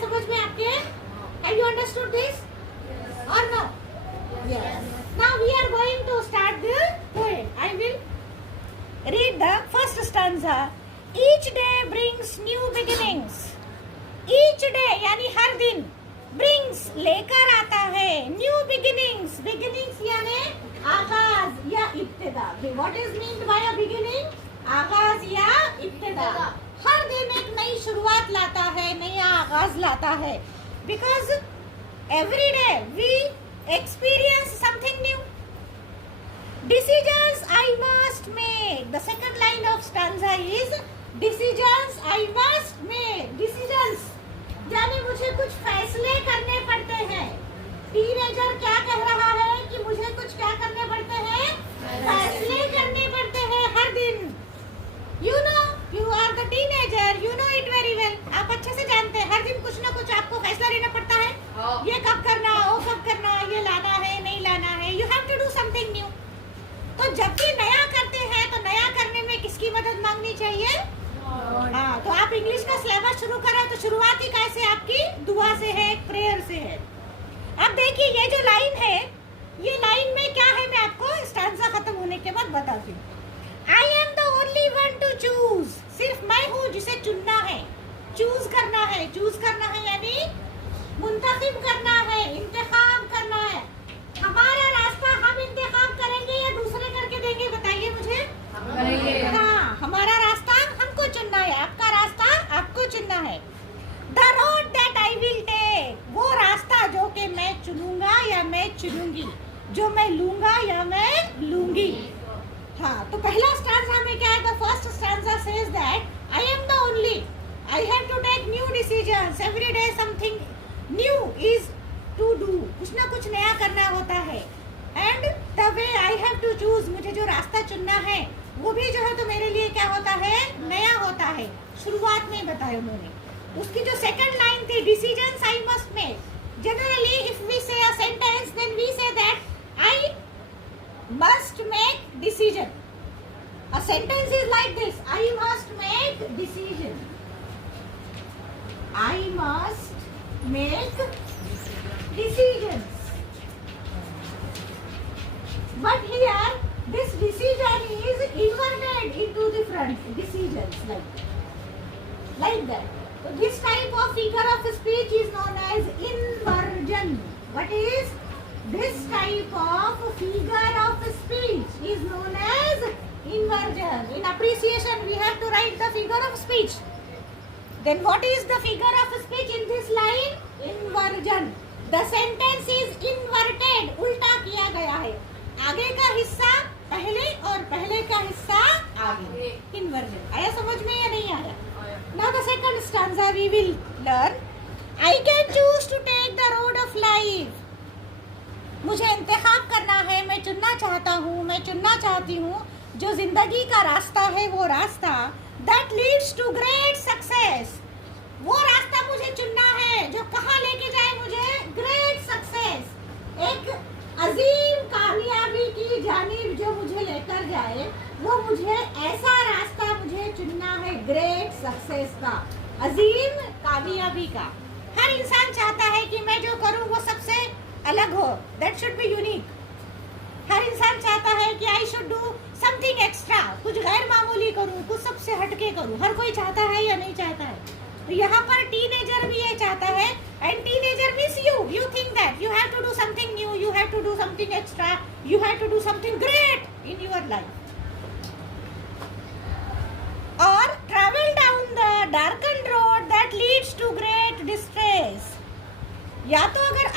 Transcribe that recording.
समझ में आपके? Have you understood this or no? Yes. Now we are going to start the poem. I will read the first stanza. Each day brings new beginnings. Each day यानी हर दिन, brings लेकर आता है new beginnings. Beginnings यानी आगाज या इब्तिदा. What is meant by a beginning? आगाज या इब्तिदा. हर दिन एक नई शुरुआत लाता है, नया आगाज लाता है. Because every day we experience something new. Decisions I must make. The second line of stanza is decisions I must make. Decisions यानी मुझे कुछ फैसले करने पड़ते हैं. टीनेजर क्या कह रहा है कि मुझे कुछ क्या करने पड़ते हैं? फैसले करने पड़ते हैं हर दिन. You know, you are the teenager. You know it very well. आप अच्छे से जानते हैं हर दिन कुछ ना कुछ आपको फैसला लेना पड़ता है. ये कब करना, वो कब करना, ये लाना है, नहीं लाना है. You have to do something new. तो जब भी नया करते हैं तो नया करने में किसकी मदद मांगनी चाहिए? हाँ, तो आप इंग्लिश का सिलेबस शुरू करें तो शुरुआत ही कैसे आपकी दुआ से है, प्रेयर से है. अब देखिए ये जो लाइन है, ये लाइन में क्या है मैं आपको स्टांजा खत्म होने के बाद बताती हूँ. I am the only one to choose. सिर्फ मैं हूँ जिसे चुनना है, चूज करना है. चूज करना है यानी मुंतखब करना है, इंतखाब करना है. हमारा रास्ता हम इंतखाब करेंगे या दूसरे करके देंगे? बताइए मुझे. हाँ, हमारा रास्ता हमको चुनना है, आपका रास्ता आपको चुनना है. The road that I will take. वो रास्ता जो कि मैं चुनूंगा या मैं चुनूंगी, जो मैं लूंगा या मैं लूंगी. हाँ, तो पहला स्टांजा में क्या है? The first stanza says that I am the only. I have to take new decisions. Every day something new is to do. कुछ ना कुछ नया करना होता है. And the way I have to choose. मुझे जो रास्ता चुनना है वो भी जो है तो मेरे लिए क्या होता है? नया होता है. शुरुआत में बताया उन्होंने. उसकी जो सेकंड लाइन थी decisions I must make. Generally if we say a sentence then we say that I must make decision. A sentence is like this. I must make decision. I must make decisions. But here this decision is inverted into the front. Decisions like that. So this type of figure of speech is known as inversion. What is this type of figure of speech is known as inversion. In appreciation we have to write the figure of speech. Then what is the figure of speech in this line? Inversion. The sentence is inverted. उल्टा किया गया है. आगे का हिस्सा पहले और पहले का हिस्सा आगे. Inversion. आया समझ में या नहीं आया? Now the second stanza we will learn. I can choose to take the road of life. मुझे इंतखाब करना है, मैं चुनना चाहता हूँ, मैं चुनना चाहती हूँ जो जिंदगी का रास्ता है, वो रास्ता that leads to great success. वो रास्ता मुझे चुनना है जो कहाँ लेके जाए मुझे? great success. एक अजीम कामयाबी की जानिब जो मुझे लेकर जाए, वो मुझे ऐसा रास्ता मुझे चुनना है great success का, अजीम कामयाबी का. हर इंसान चाहता है कि मैं जो करूँ वो सबसे अलग हो. That should be unique. हर इंसान चाहता है कि I should do something extra. कुछ गैर मामूली करूँ, कुछ सबसे हटके करूँ. हर कोई चाहता है या नहीं चाहता है? तो यहाँ पर टीनेजर भी ये चाहता है. And teenager means you. You think that you have to do something new, you have to do something extra, you have to do something great in your life. Or travel down the darkened road that leads to great distress. या तो अगर